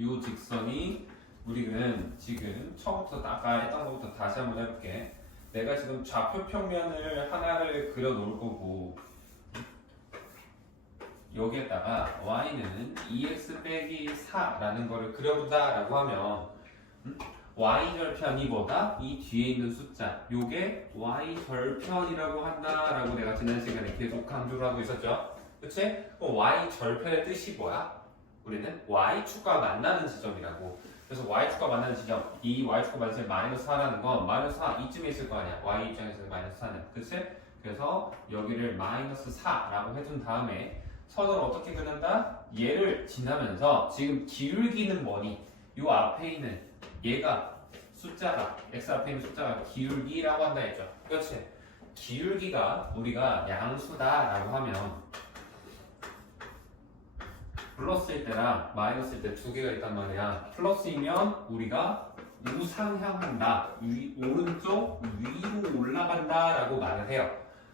요 직선이 우리는 지금 처음부터 아까 했던 것부터 다시 한번 해볼게. 내가 지금 좌표 평면을 하나를 그려 놓을 거고 여기에다가 y는 2x 빼기 4라는 거를 그려본다 라고 하면 y절편이 뭐다? 이 뒤에 있는 숫자 요게 y절편이라고 한다 라고 내가 지난 시간에 계속 강조를 하고 있었죠. 그치? 그럼 y절편의 뜻이 뭐야? 우리는 y축과 만나는 지점이라고. 그래서 y축과 만나는 지점, 이 y축과 만나는 지점 마이너스 4라는 건 마이너스 4 이쯤에 있을 거 아니야. y 입장에서 마이너스 4는. 그치? 그래서 여기를 마이너스 4라고 해준 다음에 선을 어떻게 그는다? 얘를 지나면서 지금 기울기는 뭐니? 요 앞에 있는 얘가 숫자가 x 앞에 있는 숫자가 기울기라고 한다 했죠. 그렇지? 기울기가 우리가 양수다라고 하면 플러스일 때랑 마이너스일 때 두 개가 있단 말이야. 플러스이면 우리가 우상향한다, 오른쪽 위로 올라간다라고 말을 해요.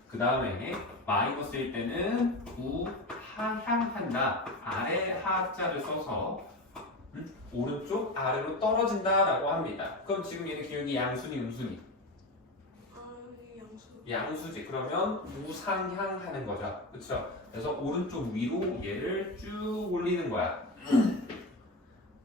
그 다음에 마이너스일 때는 우하향한다, 아래 하자를 써서 오른쪽 아래로 떨어진다라고 합니다. 그럼 지금 얘는 기울기 양수니 음수니? 양수. 양수지. 그러면 우상향하는 거죠. 그렇죠? 그래서 오른쪽 위로 얘를 쭉 올리는 거야.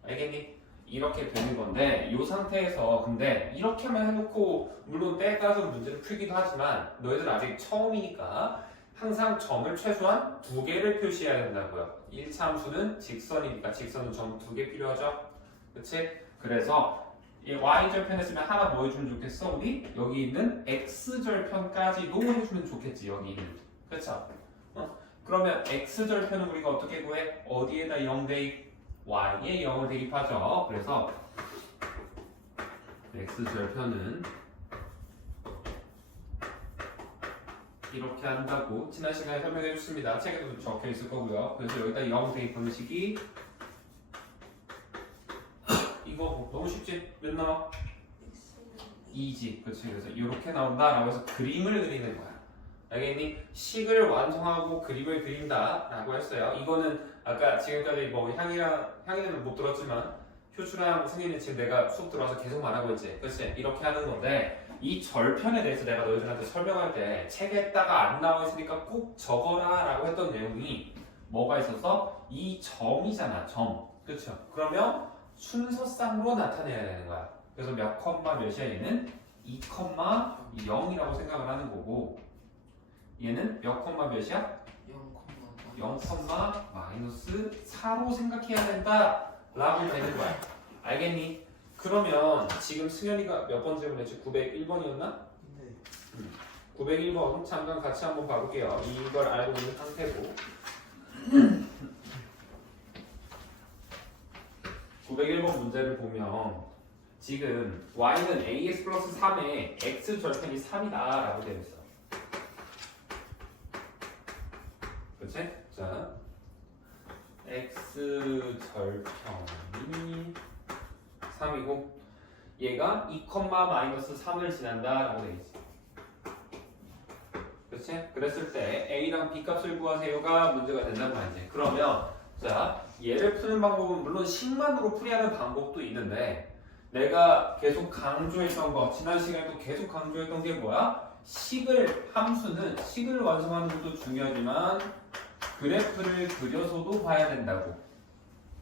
알겠니? 이렇게 되는 건데 이 상태에서 근데 이렇게만 해놓고 물론 때에 따라서 문제를 풀기도 하지만 너희들 아직 처음이니까 항상 점을 최소한 2개를 표시해야 된다고요. 1차 함수는 직선이니까 직선은 점 2개 필요하죠. 그치? 그래서 이 y절편 했으면 하나 뭐 해주면 좋겠어? 우리 여기 있는 x절편까지도 해주면 좋겠지. 여기 있는. 그쵸? 그러면 x절편은 우리가 어떻게 구해? 어디에다 0 대입? y에 0을 대입하죠. 그래서 x절편은 이렇게 한다고 지난 시간에 설명해 줬습니다. 책에도 적혀 있을 거고요. 그래서 여기다 0 대입하는 식이 이거 너무 쉽지? 몇 나와? 2지. 그렇지. 그래서 이렇게 나온다라고 해서 그림을 그리는 거야. 알겠니? 식을 완성하고 그림을 그린다라고 했어요. 이거는 아까 지금까지 뭐 향이는 못 들었지만 효주랑 승희는 지금 내가 수업 들어와서 계속 말하고 있지. 그렇지? 이렇게 하는 건데 이 절편에 대해서 내가 너희들한테 설명할 때 책에다가 안 나와 있으니까 꼭 적어라 라고 했던 내용이 뭐가 있었어? 이 점이잖아. 점. 그렇죠? 그러면 순서상으로 나타내야 되는 거야. 그래서 몇 컴마 몇이야 얘는? 2 컴마 0이라고 생각을 하는 거고 얘는 몇 컴마 몇이야? 0 컴마 마이너스 4로 생각해야 된다 라고 되는 거야. 알겠니? 그러면 지금 승현이가 몇 번 질문했지? 901번이었나? 네. 901번 잠깐 같이 한번 봐볼게요. 이걸 알고 있는 상태고 901번 문제를 보면 지금 y는 ax 플러스 3에 x절편이 3이다 라고 되어 있어. 그렇지? 자, x절편이 3이고 얘가 2, 마이너스 3을 지난다 라고 되어 있어. 그렇지? 그랬을 때 a랑 b 값을 구하세요가 문제가 된단 말이지. 그러면 자, 얘를 푸는 방법은 물론 식만으로 풀이하는 방법도 있는데 내가 계속 강조했던 거 지난 시간에도 계속 강조했던 게 뭐야? 함수는 식을 완성하는 것도 중요하지만 그래프를 그려서도 봐야 된다고.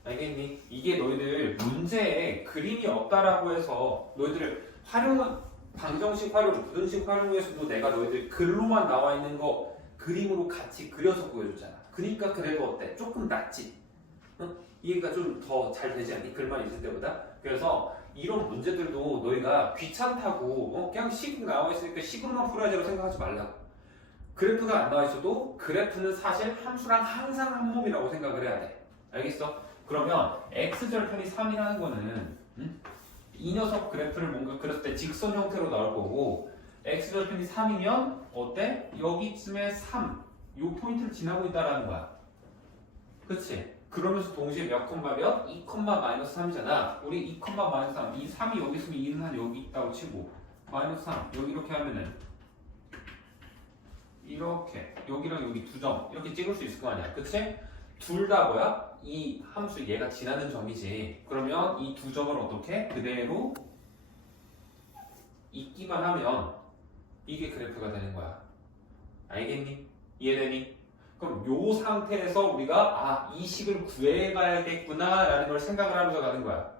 알겠니? 이게 너희들 문제에 그림이 없다라고 해서 너희들 방정식 활용, 부등식 활용에서도 내가 너희들 글로만 나와 있는 거 그림으로 같이 그려서 보여줬잖아. 그러니까 그래도 어때? 조금 낫지? 응? 이해가 좀 더 잘 되지 않니? 글만 있을 때보다? 그래서 이런 문제들도 너희가 귀찮다고 그냥 식 나와 있으니까 식으로만 풀어야지라고 생각하지 말라고. 그래프가 안 나와 있어도 그래프는 사실 함수랑 항상 한 몸이라고 생각을 해야 돼. 알겠어? 그러면 x절편이 3이라는 거는 이 녀석 그래프를 뭔가 그렸을 때 직선 형태로 나올 거고 x절편이 3이면 어때? 여기쯤에 3, 요 포인트를 지나고 있다라는 거야. 그치? 그러면서 동시에 몇 콤마 몇? 2 마이너스 3이잖아. 우리 2 마이너스 3, 이 3이 여기 있으면 2는 한 여기 있다고 치고 마이너스 3, 여기 이렇게 하면은 이렇게 여기랑 여기 두 점 이렇게 찍을 수 있을 거 아니야. 그치? 둘 다 뭐야? 이 함수 얘가 지나는 점이지. 그러면 이 두 점을 어떻게 그대로 있기만 하면 이게 그래프가 되는 거야. 알겠니? 이해되니? 그럼 요 상태에서 우리가 이 식을 구해가야겠구나 라는 걸 생각을 하면서 가는 거야.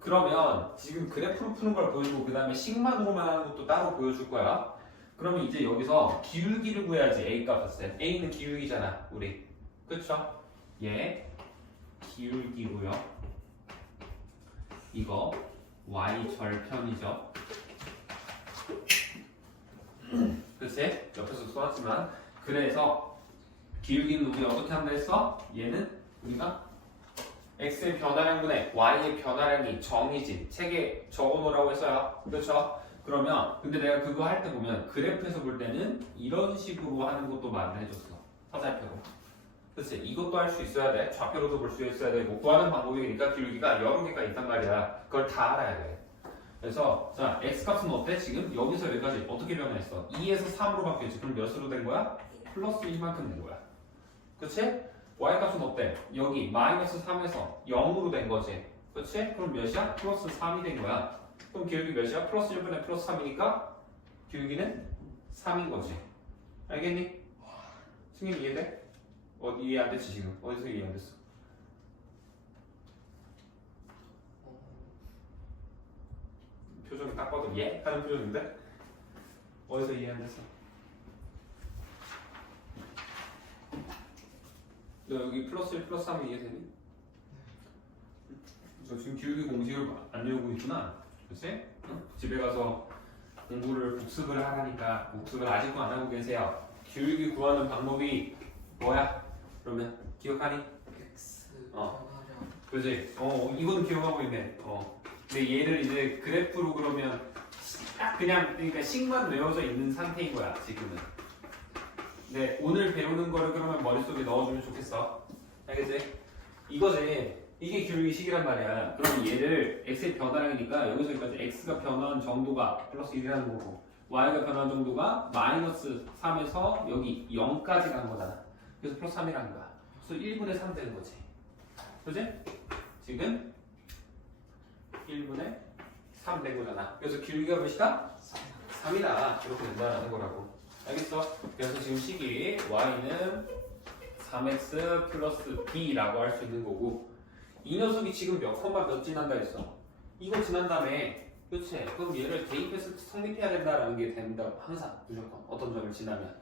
그러면 지금 그래프로 푸는 걸 보여주고 그 다음에 식만으로만 하는 것도 따로 보여줄 거야. 그러면 이제 여기서 기울기를 구해야지. A 값을. A는 기울기잖아 우리. 그쵸? 얘 기울기고요. 이거 Y 절편이죠. 그치? 옆에서 써놨지만 그래서 기울기는 우리 어떻게 한다 했어? 얘는 우리가 x의 변화량분의 y의 변화량이 정의진 책에 적어놓으라고 했어요. 그렇죠? 그러면 근데 내가 그거 할 때 보면 그래프에서 볼 때는 이런 식으로 하는 것도 말을 해줬어. 화살표로. 그치? 이것도 할 수 있어야 돼. 좌표로도 볼 수 있어야 되고 구하는 방법이니까 기울기가 여러 개가 있단 말이야. 그걸 다 알아야 돼. 그래서 자 x값은 어때? 지금 여기서 여기까지 어떻게 변화했어? 2에서 3으로 바뀌었지. 그럼 몇으로 된 거야? 플러스 1만큼 된 거야. 그치? y값은 어때? 여기 마이너스 3에서 0으로 된 거지. 그치? 그럼 몇이야? 플러스 3이 된 거야. 그럼 기울기 몇이야? 플러스 1분의 플러스 3이니까 기울기는 3인 거지. 알겠니? 승인 이해돼? 이해 안 됐지 지금? 어디서 이해 안 됐어? 표정이 딱 봐도 예? 하는 표정인데? 어디서 이해 안 됐어? 너 여기 플러스 1 플러스 3 이해되니? 저 지금 기울기 공식을 안 외우고 있구나. 그치? 응? 집에 가서 공부를 복습을 하라니까 복습을 아직도 안 하고 계세요. 기울기 구하는 방법이 뭐야? 그러면 기억하니? X 그지? 이건 기억하고 있네. 근데 얘를 이제 그래프로 그러면 딱 그냥 그러니까 식만 외워져 있는 상태인 거야 지금은. 네, 오늘 배우는 거를 그러면 머릿속에 넣어주면 좋겠어. 알겠지? 이거지. 이게 기울기식이란 말이야. 그럼 얘를 x의 변화량이니까 여기서 여기까지 x가 변화한 정도가 플러스 1이라는 거고 y가 변화한 정도가 마이너스 3에서 여기 0까지 간 거잖아. 그래서 플러스 3이라는 거야. 그래서 1분의 3 되는 거지. 그지? 지금 1분의 3 된 거잖아. 그래서 기울기가 몇이다? 3이다. 이렇게 된다는 거라고. 알겠어? 그래서 지금 식이 y는 3x 플러스 b라고 할 수 있는 거고 이 녀석이 지금 몇 컴마 몇 지난다 했어? 이거 지난 다음에 그치? 그럼 얘를 대입해서 성립해야 된다라는 게 된다고 항상 무조건 어떤 점을 지나면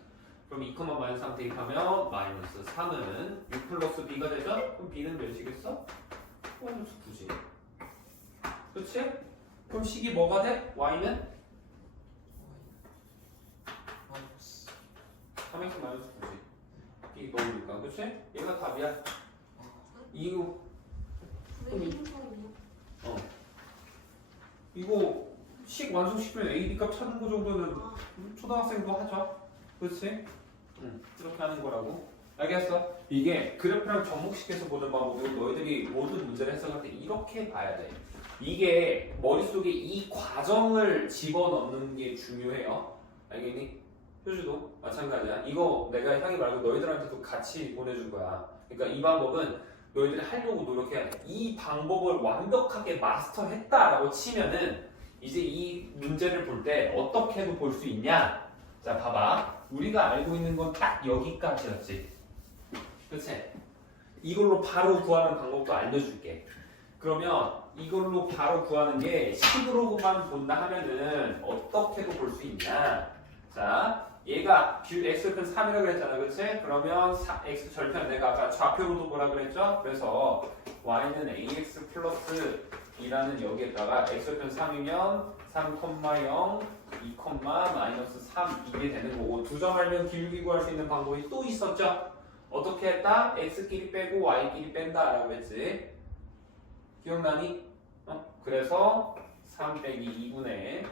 그럼 2, 마이너스 3 대입하면 마이너스 3은 6 플러스 b가 되죠? 그럼 b는 몇이겠어? 마이너스 9지 그치? 그럼 식이 뭐가 돼? y는? 마이너스 3x 마이너스 9지 이게 너무니까 그치? 얘가 답이야 이거 이거 식 완성시키면 A, B 값 찾는 거 정도는 초등학생도 하죠 그치? 이렇게 하는 거라고 알겠어? 이게 그래프랑 접목시켜서 보는 방법이고 너희들이 모든 문제를 해석할 때 이렇게 봐야 돼 이게 머릿속에 이 과정을 집어넣는 게 중요해요 알겠니? 효주도 마찬가지야 이거 내가 향이 말고 너희들한테도 같이 보내줄 거야 그러니까 이 방법은 너희들이 하려고 노력해야 돼. 이 방법을 완벽하게 마스터했다라고 치면은 이제 이 문제를 볼 때 어떻게도 볼 수 있냐? 자, 봐봐. 우리가 알고 있는 건 딱 여기까지였지. 그치? 이걸로 바로 구하는 방법도 알려줄게. 그러면 이걸로 바로 구하는 게 식으로만 본다 하면은 어떻게도 볼 수 있냐? 자, 얘가 x편 3이라고 그랬잖아, 그렇지? 그러면 x 절편 내가 아까 좌표로도 뭐라 그랬죠? 그래서 y는 ax 플러스 b라는 여기에다가 x편 3이면 3,0 2, 마이너스 3 이게 되는 거고 두 점 알면 기울기 구할 수 있는 방법이 또 있었죠? 어떻게 했다? x끼리 빼고 y끼리 뺀다라고 했지? 기억나니? 그래서 3 빼기 2분의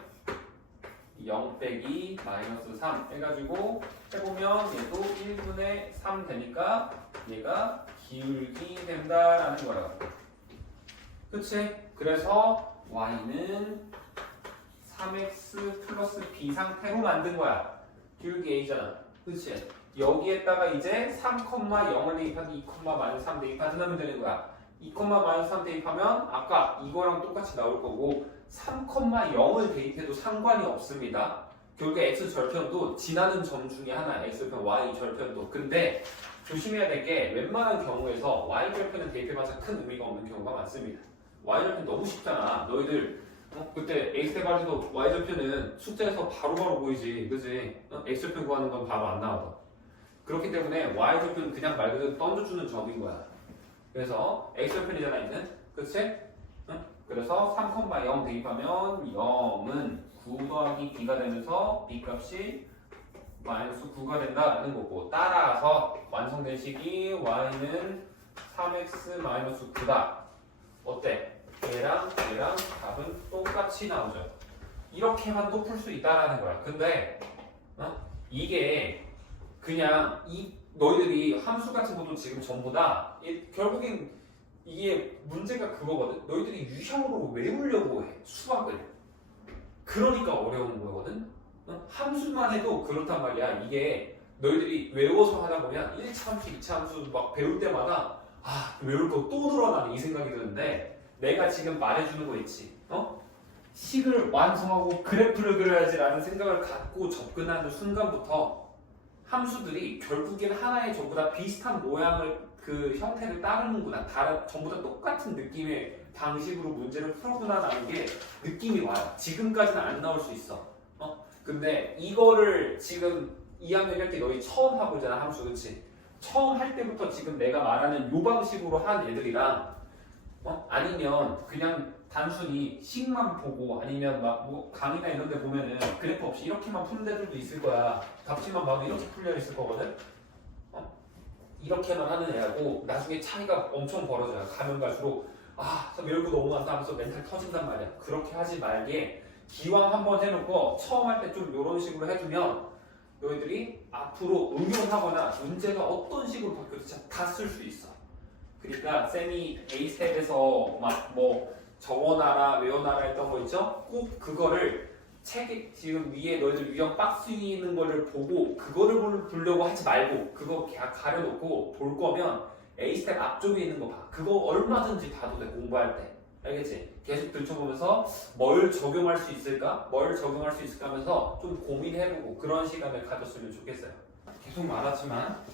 0 빼기 마이너스 3 해가지고 해보면 얘도 1분의 3 되니까 얘가 기울기 된다라는 거라고 그치? 그래서 y는 3x 플러스 b 상태로 만든 거야 기울기 a잖아 그치? 여기에다가 이제 3,0을 대입하면 2, 마이너스 3 대입하면 되는 거야. 2, 마이너스 3 대입하면 아까 이거랑 똑같이 나올 거고 3,0을 대입해도 상관이 없습니다. 결국에 x 절편도 지나는 점 중에 하나, x절편 y 절편도. 근데 조심해야 될 게 웬만한 경우에서 y 절편은 대입해봐서 큰 의미가 없는 경우가 많습니다. y 절편 너무 쉽잖아. 너희들 그때 x 대가지도 y 절편은 숙제에서 바로바로 보이지, 그지? x 절편 구하는 건 바로 안 나와. 그렇기 때문에 y 절편은 그냥 말 그대로 던져주는 점인 거야. 그래서 x 절편이잖아, 이는, 그치? 응? 그래서 3,0 대입하면 0은 9 더하기 b가 되면서 b 값이 마이너스 9가 된다라는 거고, 따라서 완성된 식이 y는 3x 마이너스 9다. 어때? 얘랑 답은 똑같이 나오죠. 이렇게만도 풀 수 있다라는 거야. 근데 이게 그냥 너희들이 함수 같은 것도 지금 전부 다 결국엔 이게 문제가 그거거든. 너희들이 유형으로 외우려고 해, 수학을. 그러니까 어려운 거거든. 함수만 해도 그렇단 말이야. 이게 너희들이 외워서 하다 보면 1차 함수, 2차 함수 막 배울 때마다 외울 거 또 늘어나는 이 생각이 드는데, 내가 지금 말해주는 거 있지. 식을 완성하고 그래프를 그려야지라는 생각을 갖고 접근하는 순간부터 함수들이 결국엔 하나의 전부 다 비슷한 모양을, 그 형태를 따르는구나, 전부 다 똑같은 느낌의 방식으로 문제를 풀어구나라는 게 느낌이 와요. 지금까지는 안 나올 수 있어. 근데 이거를 지금 2학년 1학기 너희 처음 하고 있잖아, 함수, 그치? 처음 할 때부터 지금 내가 말하는 요 방식으로 한 애들이랑 아니면 그냥 단순히 식만 보고, 아니면 막 뭐 강의나 이런 데 보면은 그래프 없이 이렇게만 푸는 애들도 있을 거야. 답지만 봐도 이렇게 풀려 있을 거거든. 이렇게만 하는 애하고 나중에 차이가 엄청 벌어져요. 가면 갈수록 외울 거 너무 많다 하면서 멘탈 터진단 말이야. 그렇게 하지 말게 기왕 한번 해놓고 처음 할 때 좀 이런 식으로 해두면 너희들이 앞으로 응용하거나 문제가 어떤 식으로 바뀌어도 다 쓸 수 있어. 그러니까 쌤이 A 스텝에서 막 뭐 적어놔라, 외워놔라 했던 거 있죠? 꼭 그거를 책에 지금 위에 너희들 유형 박스 위에 있는 거를 보고 그거를 보려고 하지 말고, 그거 가려놓고 볼 거면 A 스텝 앞쪽에 있는 거 봐. 그거 얼마든지 봐도 돼, 공부할 때. 알겠지? 계속 들춰보면서 뭘 적용할 수 있을까? 뭘 적용할 수 있을까 하면서 좀 고민해보고 그런 시간을 가졌으면 좋겠어요. 계속 말하지만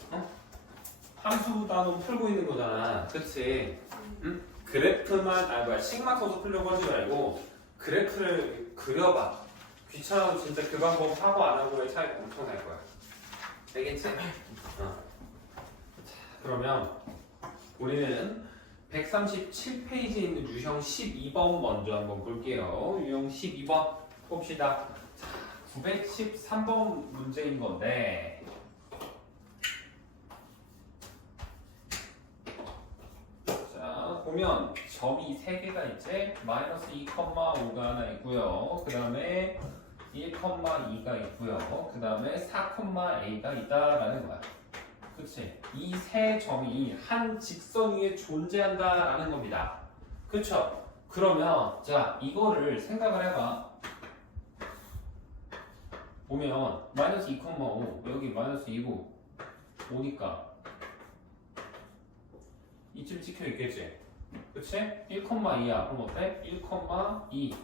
함수 단원 풀고 있는 거잖아, 그치? 응? 그래프만, 식만 써서 풀려고 하지 말고 그래프를 그려봐. 귀찮아도 진짜 그 방법 하고 안 하고의 차이 엄청 날 거야. 알겠지? 자, 그러면 우리는 137페이지에 있는 유형 12번 먼저 한번 볼게요. 유형 12번 봅시다. 자, 913번 문제인 건데, 보면 점이 3개가 있지. 마이너스 2,5가 하나 있고요. 그 다음에 1,2가 있고요. 그 다음에 4,a가 있다라는 거야. 그치? 이 세 점이 한 직선 위에 존재한다라는 겁니다. 그쵸? 그러면 자, 이거를 생각을 해봐. 보면 마이너스 2,5 여기 마이너스 2고 5니까 이쯤 찍혀 있겠지? 그치? 1,2야. 그럼 어때? 1,2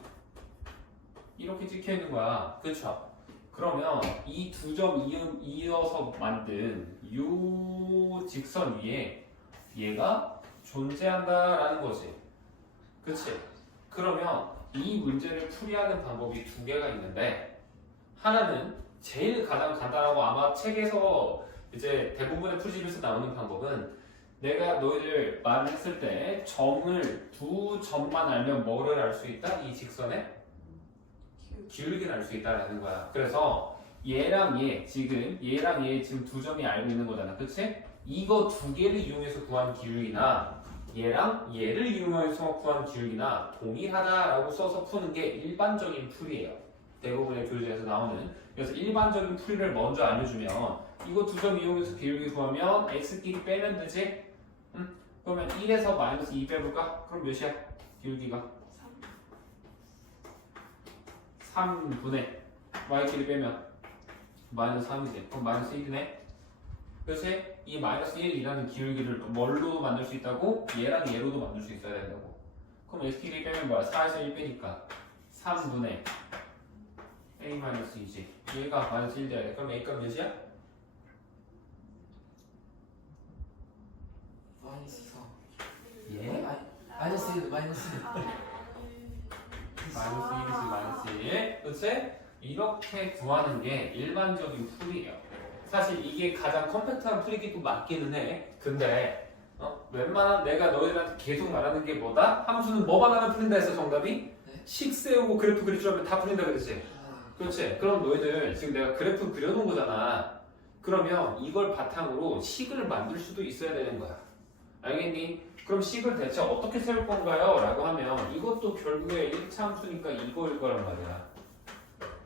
이렇게 찍혀 있는 거야. 그쵸? 그러면 이 두 점 이어서 만든 이 직선 위에 얘가 존재한다라는 거지. 그치? 그러면 이 문제를 풀이하는 방법이 두 개가 있는데, 하나는 제일 가장 간단하고 아마 책에서 이제 대부분의 풀집에서 나오는 방법은, 내가 너희들 말했을 때 점을 두 점만 알면 뭐를 알 수 있다? 이 직선에 기울기를 알 수 있다라는 거야. 그래서 얘랑 얘 지금 두 점이 알고 있는 거잖아, 그치? 이거 두 개를 이용해서 구한 기울기나 얘랑 얘를 이용해서 구한 기울기나 동일하다라고 써서 푸는 게 일반적인 풀이에요. 대부분의 교재에서 나오는. 그래서 일반적인 풀이를 먼저 알려주면 이거 두 점 이용해서 기울기 구하면 x끼리 빼면 되지? 그러면 1에서 마이너스 2 빼볼까? 그럼 몇이야? 기울기가? 3분의 y끼리 빼면 마이너스 3이지. 그럼 마이너스 1이네. 그렇지? 이 마이너스 1이라는 기울기를 뭘로 만들 수 있다고? 얘랑 얘로도 만들 수 있어야 된다고. 그럼 x끼리 빼면 뭐야? 4에서 1 빼니까 3분의 a-2지. 얘가 마이너스 1 돼야 돼. 그럼 a값 몇이야? 마이너스 4. 예? 마이너스 1, 마이너스 1. 마이너스 1이지 마이너스 1. 그렇지? 이렇게 구하는 게 일반적인 풀이에요. 사실 이게 가장 컴팩트한 풀이기도 맞기는 해. 근데 웬만한 내가 너희들한테 계속 말하는 게 뭐다? 함수는 뭐만 하면 풀린다 했어 정답이? 네. 식 세우고 그래프 그릴 줄 알면 다 풀린다 그랬지? 아, 그렇지? 그럼 너희들 지금 내가 그래프 그려놓은 거잖아. 그러면 이걸 바탕으로 식을 만들 수도 있어야 되는 거야. 알겠니? 그럼 식을 대체 어떻게 세울 건가요? 라고 하면 이것도 결국에 1차 함수니까 이거일 거란 말이야.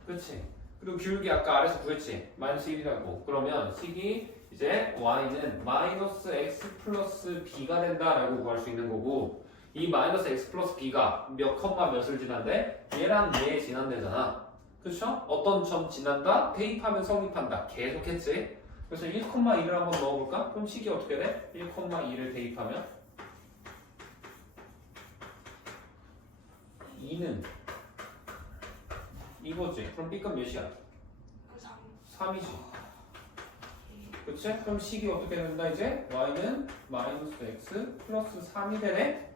그렇지? 그리고 기울기 아까 아래서 구했지? 마이너스 1이라고. 그러면 식이 이제 y는 마이너스 x 플러스 b가 된다라고 구할 수 있는 거고 이 마이너스 x 플러스 b가 몇 컴마 몇을 지난대? 얘랑 얘 지난대잖아. 그렇죠? 어떤 점 지난다? 대입하면 성립한다. 계속했지? 그래서 1,1을 한번 넣어볼까? 그럼 식이 어떻게 돼? 1,2를 대입하면 2는 이거지. 그럼 b값 몇이야? 3이지. 그치? 그럼 식이 어떻게 된다 이제? y는 마이너스 x 플러스 3이 되네?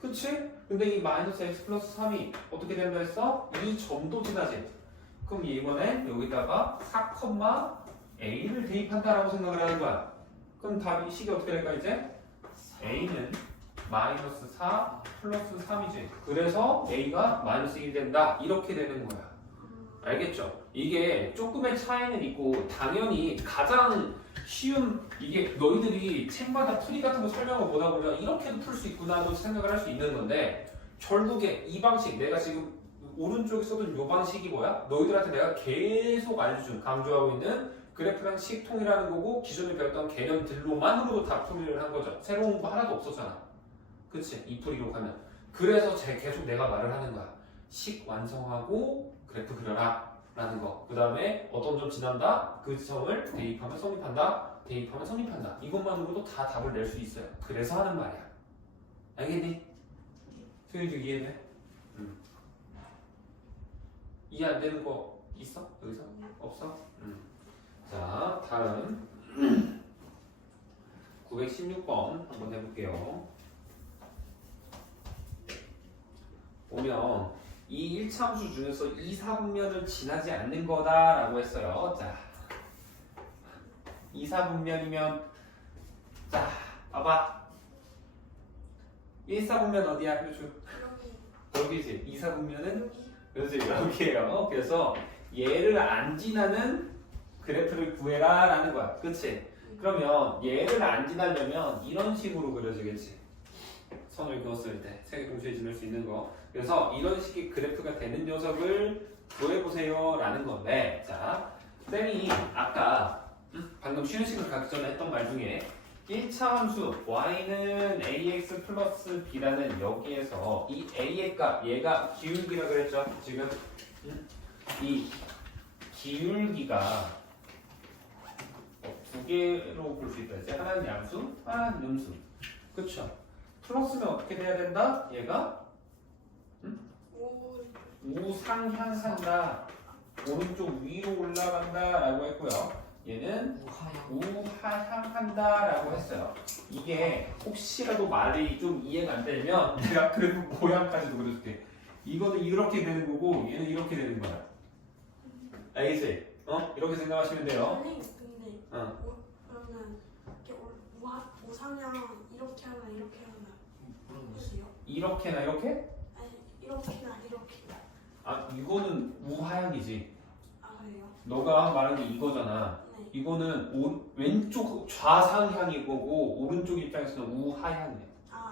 그치? 근데 이 마이너스 x 플러스 3이 어떻게 된다 했어? 이 점도 지나지. 그럼 이번엔 여기다가 4, a를 대입한다라고 생각을 하는 거야. 그럼 답이 식이 어떻게 될까 이제? a는 마이너스 4 플러스 3이지. 그래서 a가 마이너스 1이 된다. 이렇게 되는 거야. 알겠죠? 이게 조금의 차이는 있고 당연히 가장 쉬운 이게 너희들이 책마다 풀이 같은 거 설명을 보다 보면 이렇게도 풀 수 있구나도 생각을 할 수 있는 건데 결국에 이 방식 내가 지금 오른쪽에 써둔 이 방식이 뭐야? 너희들한테 내가 계속 알려준 강조하고 있는 그래프랑 식통이라는 거고 기존에 배웠던 개념들로만으로도 다 풀이를 한 거죠. 새로운 거 하나도 없었잖아. 그치? 이 풀이로 가면 그래서 계속 내가 말을 하는 거야. 식 완성하고 그래프 그려라 라는 거. 그 다음에 어떤 점 지난다? 그 점을 대입하면 성립한다. 대입하면 성립한다. 이것만으로도 다 답을 낼 수 있어요. 그래서 하는 말이야. 알겠니? 소윤이 이해돼? 이해 안 되는 거 있어? 여기서? 없어? 자, 다음 916번 한번 해볼게요. 보면 이 1차 함수 중에서 2, 4분면을 지나지 않는 거다라고 했어요. 자, 2, 4분면이면 자, 봐봐. 1, 4분면 어디야? 표준. 여기지. 2, 4분면은 그렇지. 여기에요. 그래서 얘를 안 지나는 그래프를 구해라 라는 거야. 그치? 그러면 얘를 안 지나려면 이런 식으로 그려지겠지. 선을 그었을 때 세 개 동시에 지날 수 있는 거. 그래서 이런 식의 그래프가 되는 녀석을 구해보세요 라는 건데 자, 쌤이 아까 방금 쉬는 시간 가기 전에 했던 말 중에 1차 함수 y는 ax 플러스 b라는 여기에서 이 a의 값 얘가 기울기라 그랬죠 지금 이 기울기가 두 개로 볼 수 있다 이제 하나는 양수 하나는 음수 그쵸 플러스면 어떻게 돼야 된다 얘가 우상향한다 오른쪽 위로 올라간다 라고 했고요 얘는 우하향한다 라고 했어요 이게 혹시라도 말이 좀 이해가 안 되면 내가 그래프 모양까지도 그려줄게 이거는 이렇게 되는 거고 얘는 이렇게 되는 거야 알겠지? 이렇게 생각하시면 돼요 근데 그러면 이렇게 우상향 이렇게 하나 이렇게 하나 그래요? 이렇게나 이렇게? 아니 이렇게나 이렇게 아 이거는 우하향이지 아 그래요? 너가 말한 게 이거잖아 네. 이거는 왼쪽 좌상향이 거고 오른쪽 입장에서는 우하향이야 아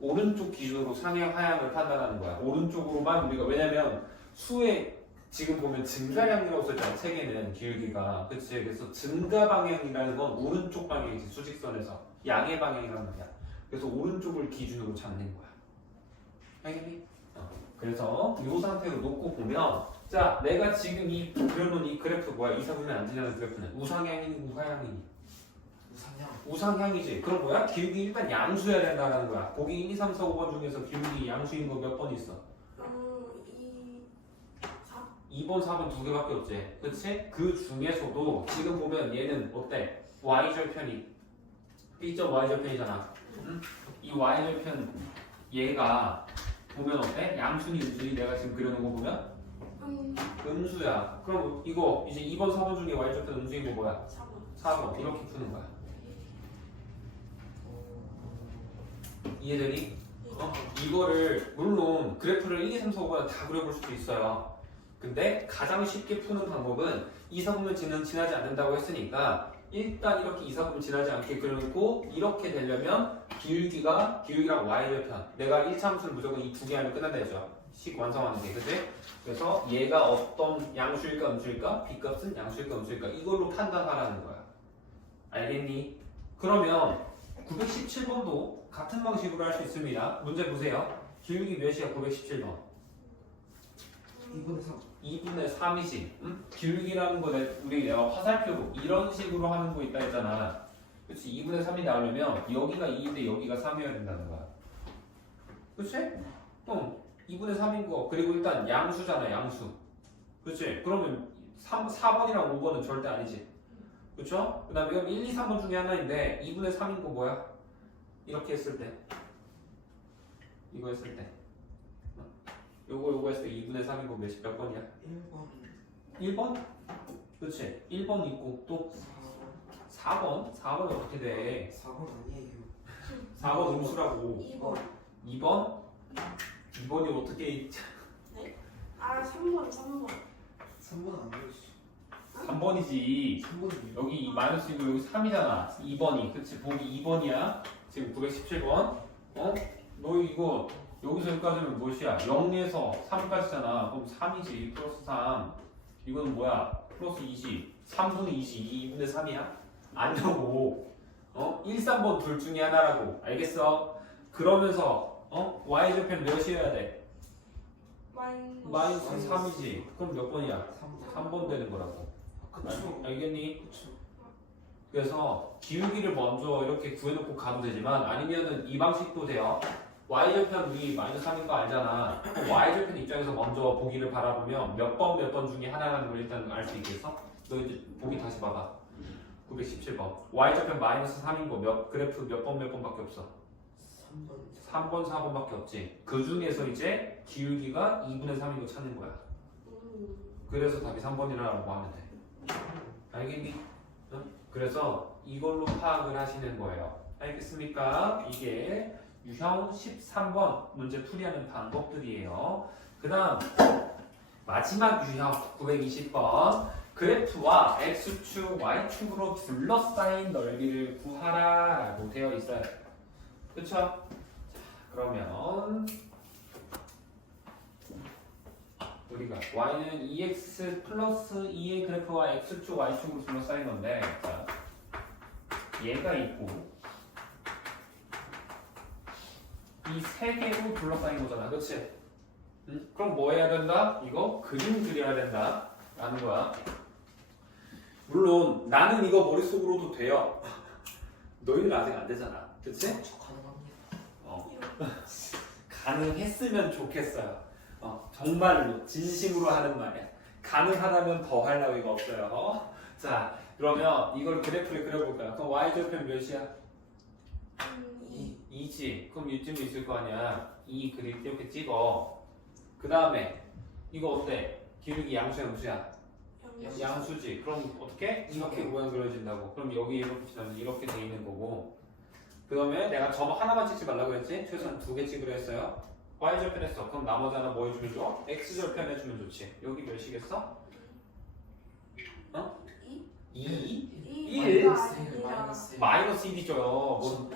오른쪽 기준으로 상향 하향을 판단하는 거야 오른쪽으로만 우리가 왜냐면 수의 지금 보면 증가량이라고 써있잖아 책에는 기울기가 그치 그래서 증가 방향이라는 건 오른쪽 방향이지 수직선에서 양의 방향이란 말이야 그래서 오른쪽을 기준으로 잡는 거야 알겠니? 그래서 이 상태로 놓고 보면 자 내가 지금 이 그려놓은 이 그래프 뭐야 2, 4분면 안 지나는 그래프는 우상향이니 우하향이니 우상향. 우상향이지. 그럼 뭐야? 기울기 일단 양수여야 된다는 거야. 보기 1, 2, 3, 4, 5번 중에서 기울기 양수인 거 몇 번 있어? 2, 4. 2번, 4번 두 개밖에 없지. 그치? 그 중에서도 지금 보면 얘는 어때? y절편이 B점 y절편이잖아. 응? 이 y절편 얘가 보면 어때? 양수니 음수니 내가 지금 그려놓은 거 보면 음수야. 그럼 이거 이제 2번, 4번 중에 y절편 음수인 거 뭐야? 4번. 4번 이렇게 푸는 거야. 이해되니? 이거를 물론 그래프를 1, 2, 3, 4, 5번 다 그려볼 수도 있어요. 근데 가장 쉽게 푸는 방법은 2, 4분면 지나지 않는다고 했으니까 일단 이렇게 2, 4분면 지나지 않게 그려놓고 이렇게 되려면 기울기랑 y절편 내가 1차 함수를 무조건 이 두 개 하면 끝난다 했죠. 식 완성하는 게. 그치? 그래서 얘가 어떤 양수일까 음수일까? B값은 양수일까 음수일까? 이걸로 판단하라는 거야. 알겠니? 그러면 917번도 같은 방식으로 할 수 있습니다. 문제 보세요. 기울기 몇이야? 917번. 2분의 3. 2분의 3이지. 응? 기울기라는 거 내가 화살표로 이런 식으로 하는 거 있다 했잖아. 그렇지? 2분의 3이 나오려면 여기가 2인데 여기가 3이어야 된다는 거야. 그렇지? 2분의 3인 거. 그리고 일단 양수잖아, 양수. 그렇지? 그러면 4번이랑 5번은 절대 아니지. 그렇죠? 그 다음에 1, 2, 3번 중에 하나인데 2분의 3인 거 뭐야? 이렇게 했을 때 이거 했을 때 요거 했을 때 2분의 3인 거 몇 번이야? 1번. 1번? 그렇지. 1번 있고 또 4번? 4번이 어떻게 돼? 4번 아니에요. 4번 음수라고. 2번. 2번? 2번이 어떻게 3번. 3번 아니에요. 3번이지. 3번이에요. 여기 마이너스이고 여기 3이잖아. 2번이. 그치? 보기 2번이야. 지금 917번. 너 이거 여기서 여기까지는 몇이야? 0에서 3까지잖아. 그럼 3이지. 플러스 3. 이거는 뭐야? 플러스 20. 3분의 20. 2분의 3이야? 아니라고. 1, 3번 둘 중에 하나라고. 알겠어? 그러면서 y절편 몇이어야 돼? 마이너스 3이지. 그럼 몇 번이야? 3번 되는 거라고. 그쵸. 알겠니? 그쵸. 그래서 기울기를 먼저 이렇게 구해놓고 가도 되지만 아니면은 이 방식도 돼요. y절편 우리 마이너스 3인 거 알잖아. y절편 입장에서 먼저 보기를 바라보면 몇 번 중에 하나라는 걸 일단 알 수 있겠어? 너 이제 보기 다시 봐봐. 917번. y절편 마이너스 3인 거 그래프 몇 번밖에 없어? 3번, 4번밖에 없지. 그 중에서 이제 기울기가 2분의 3인 거 찾는 거야. 그래서 답이 3번이라고 하면 돼. 알겠니? 응? 그래서 이걸로 파악을 하시는 거예요. 알겠습니까? 이게 유형 13번 문제 풀이하는 방법들이에요. 그 다음 마지막 유형 920번 그래프와 x축, y축으로 둘러싸인 넓이를 구하라 라고 되어 있어요. 그쵸? 자, 그러면 우리가 y는 2x 플러스 2의 그래프와 x축, y축으로 둘러싸인 건데 자, 얘가 있고 이 세 개로 둘러싸인 거잖아. 그치? 응? 그럼 뭐 해야 된다? 이거 그림 그려야 된다 라는 거야. 물론 나는 이거 머릿속으로도 돼요. 너희는 아직 안 되잖아. 그치? 저 가능합니다. 가능했으면 좋겠어요. 정말로 진심으로 하는 말이야. 가능하다면 더 할 나위가 없어요. 자, 그러면 이걸 그래프를 그려볼까요? 그럼 y절편 몇이야? 2지. 그럼 이쯤에 있을 거 아니야. 2 그릴 때 이렇게 찍어. 그 다음에 이거 어때? 기울기 양수야 음수야? 양수지. 그럼 어떻게? 이렇게 모양 그려진다고. 그럼 여기 이렇게 지나면 이렇게 돼 있는 거고. 그 다음에 내가 점 하나만 찍지 말라고 했지? 최소한 2개 찍으려 했어요. y절편 했어. 그럼 나머지 하나 뭐 해주면 좋아? x절편 해주면 좋지. 여기 몇이겠어? 2? 1? 마이너스 1이죠.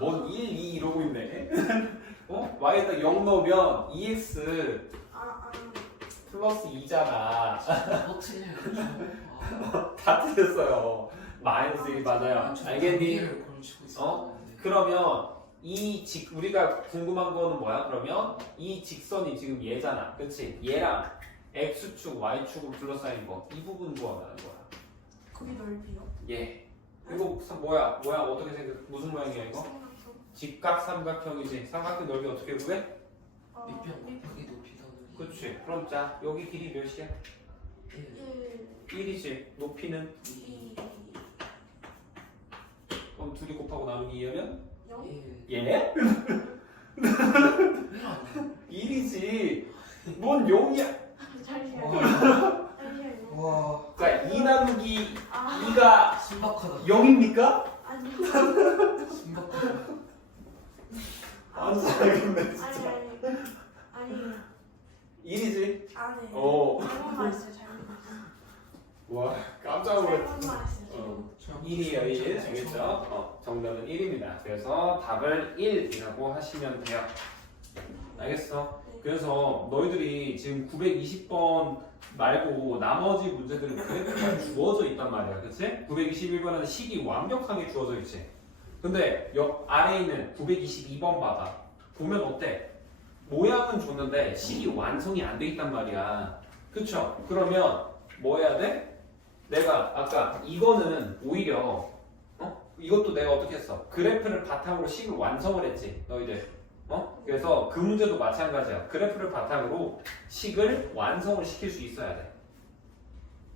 뭔 1, 2 이러고 있네. y에다 0 넣으면 2x 플러스 2잖아. 다 틀렸어요. 마이너스 1 맞아요. 알겠니? 그러면 우리가 궁금한 거는 뭐야? 그러면 이 직선이 지금 얘잖아. 그치? 얘랑 x축, y축으로 둘러싸인 거. 이 부분 구하라는 거야. 그게 넓이요? 예. 이거 뭐야? 어떻게 생겼? 무슨 모양이야 이거? 직각 삼각형이지. 삼각형 넓이 어떻게 구해? 밑변 곱하기 높이 더하기. 그렇지. 그럼 자 여기 길이 몇이야? 1, 1이지. 높이는 2, 그럼 둘이 곱하고 나누기 2하면 1. 예? 1 아니야? 1이지. 뭔 0이야? 와, 자, 2 나누기 아, 2가 신박하다. 0입니까? 아니, 신박하다. 안 살겠네 아니, 진짜. 아니, 1이지. 아니, 어. 잘못 말했어요, 잘못 말했어요. 와, 깜짝 놀랐어. 잘못 말했어요, 잘못. 1이에요, 1. 알겠죠? 정답은 1입니다. 그래서 답을 1이라고 하시면 돼요. 알겠어? 그래서 너희들이 지금 920번 말고 나머지 문제들은 그래프가 주어져 있단 말이야. 그치? 921번은 식이 완벽하게 주어져 있지. 근데 옆 아래에 있는 922번 봐봐. 보면 어때? 모양은 줬는데 식이 완성이 안 돼 있단 말이야. 그쵸? 그러면 뭐 해야 돼? 내가 아까 이거는 오히려 이것도 내가 어떻게 했어? 그래프를 바탕으로 식을 완성을 했지. 너희들. 그래서 그 문제도 마찬가지야. 그래프를 바탕으로 식을 완성을 시킬 수 있어야 돼.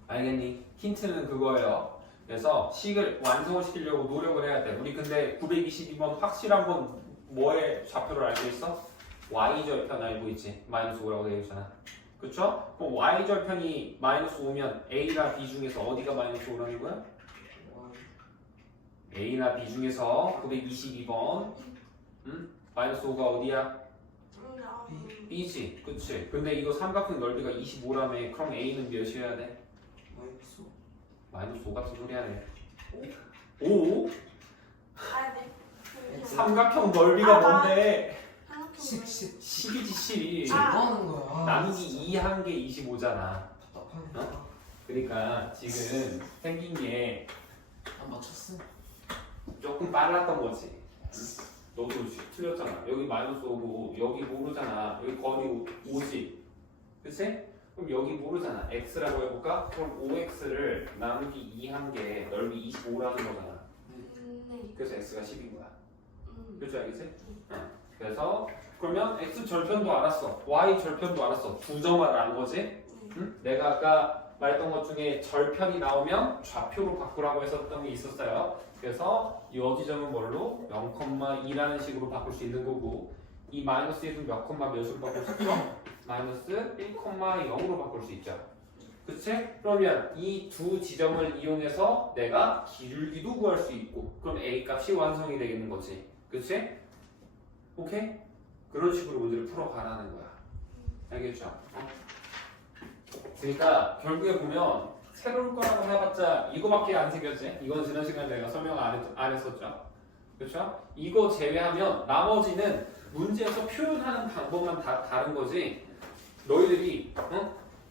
알겠니? 힌트는 그거예요. 그래서 식을 완성을 시키려고 노력을 해야 돼. 우리 근데 922번 확실한 건 뭐의 좌표를 알고 있어? y절편 알고 있지. 마이너스 5라고 되어 있잖아. 그쵸? 그럼 y절편이 마이너스 5면 a나 b 중에서 어디가 마이너스 5라는 거야? a나 b 중에서 922번 마이너스 5가 어디야? b지. 그치? 근데 이거 삼각형 넓이가 25라며. 그럼 a는 몇이어야 돼? 마이너스 마이너스 5 같은 소리 하네. 5? 아, 네. 삼각형 넓이가 뭔데? 10, 10. 10이지 10. 뭐 하는 거야? 나누기 2 한 게 25잖아. 답답하네. 그러니까 지금 생긴 게 안 맞췄어. 조금 빨랐던 거지. 너도 틀렸잖아. 여기 마이너스 5고 여기 모르잖아. 여기 거리 5지. 그치? 그럼 여기 모르잖아. x라고 해볼까? 그럼 5x를 나누기 2 한 게 넓이 25라는 거잖아. 네. 그래서 x가 10인 거야. 그렇지 알겠지? 그래서 그러면 x 절편도 알았어. y 절편도 알았어. 두 점을 안 거지? 응? 내가 아까 말했던 것 중에 절편이 나오면 좌표로 바꾸라고 했었던 게 있었어요. 그래서 이 어디점은 뭘로? 0,2라는 식으로 바꿀 수 있는 거고 이 마이너스 1은 몇 콤마 몇으로 바꿀 수 있죠? 마이너스 1,0으로 바꿀 수 있죠. 그치? 그러면 이 두 지점을 이용해서 내가 기울기도 구할 수 있고 그럼 a 값이 완성이 되겠는 거지. 그치? 오케이? 그런 식으로 문제를 풀어가라는 거야. 알겠죠? 그러니까 결국에 보면 새로울 거라고 해봤자 이거밖에 안 생겼지. 이건 지난 시간에 내가 설명 안 했었죠. 그렇죠? 이거 제외하면 나머지는 문제에서 표현하는 방법만 다 다른 거지. 너희들이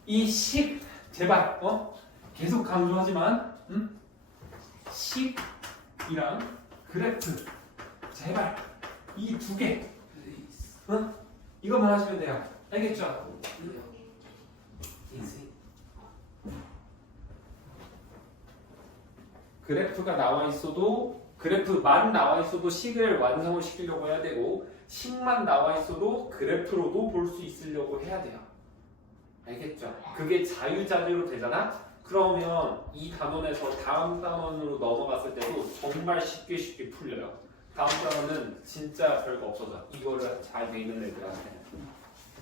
이 식 제발 계속 강조하지만 식이랑 그래프 제발 이 두 개 이것만 하시면 돼요. 알겠죠? 그래프가 나와 있어도 그래프만 나와 있어도 식을 완성을 시키려고 해야 되고 식만 나와 있어도 그래프로도 볼 수 있으려고 해야 돼요. 알겠죠? 그게 자유자재로 되잖아? 그러면 이 단원에서 다음 단원으로 넘어갔을 때도 정말 쉽게 풀려요. 다음 단원은 진짜 별거 없어져. 이거를 잘 돼 있는 애들한테.